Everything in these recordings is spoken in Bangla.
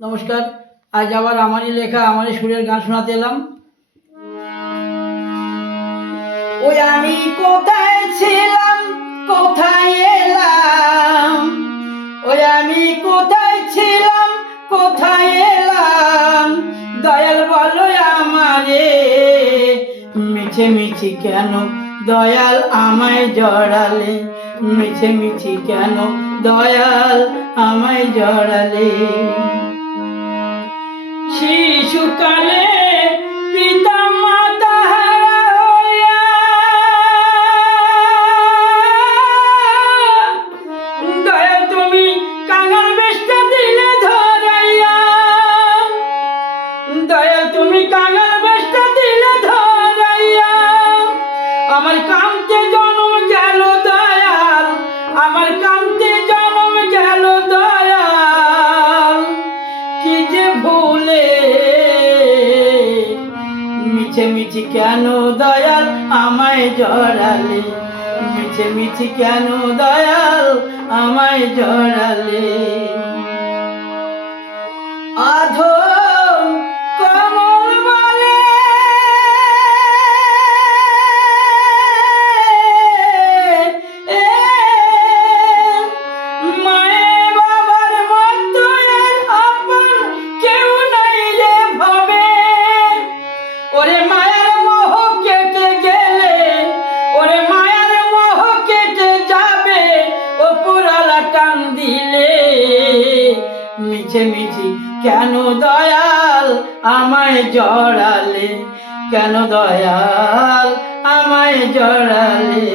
নমস্কার। আজ আবার আমারই লেখা আমারই সুরের গান শোনাতে এলাম। ওই আমি কোথায় ছিলাম কোথায় এলাম, ওই আমি কোথায় ছিলাম কোথায় এলাম, দয়াল বলো আমারে মিছে মিছি কেন দয়াল আমায় জড়ালে, মিছে মিছি কেন দয়াল আমায় জড়ালে। শিশুকালে পিতা মাতা হইয়া দয়া তুমি কাঙাল বেশটা দিলে ধরাইয়া, দয়া তুমি কাঙাল বেশটা দিলে ধরাইয়া, আমার কামতে জন্ম গেল দয়াল, আমার কামতে জন্ম গেল দয়াল, কি যে ভুলে মিছে মিছি কেন দয়াল আমায় জড়ালে, মিছে মিছি কেন দয়াল আমায় জড়ালে। আধম কমল বলে মায়ে বাবার মতো আপন কেউ নাই রে ভাবে, ওরে মায়ের মোহ কেটে গেলে, ওরে মায়ের মোহ কেটে যাবে, ওপরালা টান দিলে, মিছে মিছি কেন দয়াল আমায় জড়ালে, কেন দয়াল আমায় জড়ালে।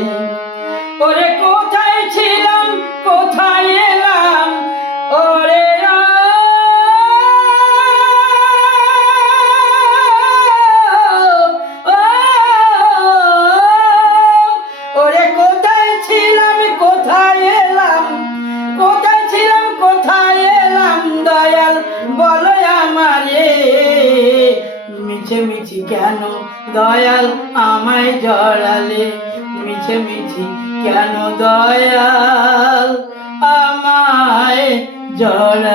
ওরে কোথায় ছিলাম কোথায় এলাম, ওরে ওরে কোথায় ছিলাম কোথায় এলাম, কোথায় ছিলাম কোথায় এলাম, দয়াল বলো আমারে মিছে মিছি কেন দয়াল আমায় জড়ালে, মিছে মিছি কেন দয়াল আমায় জড়ালে।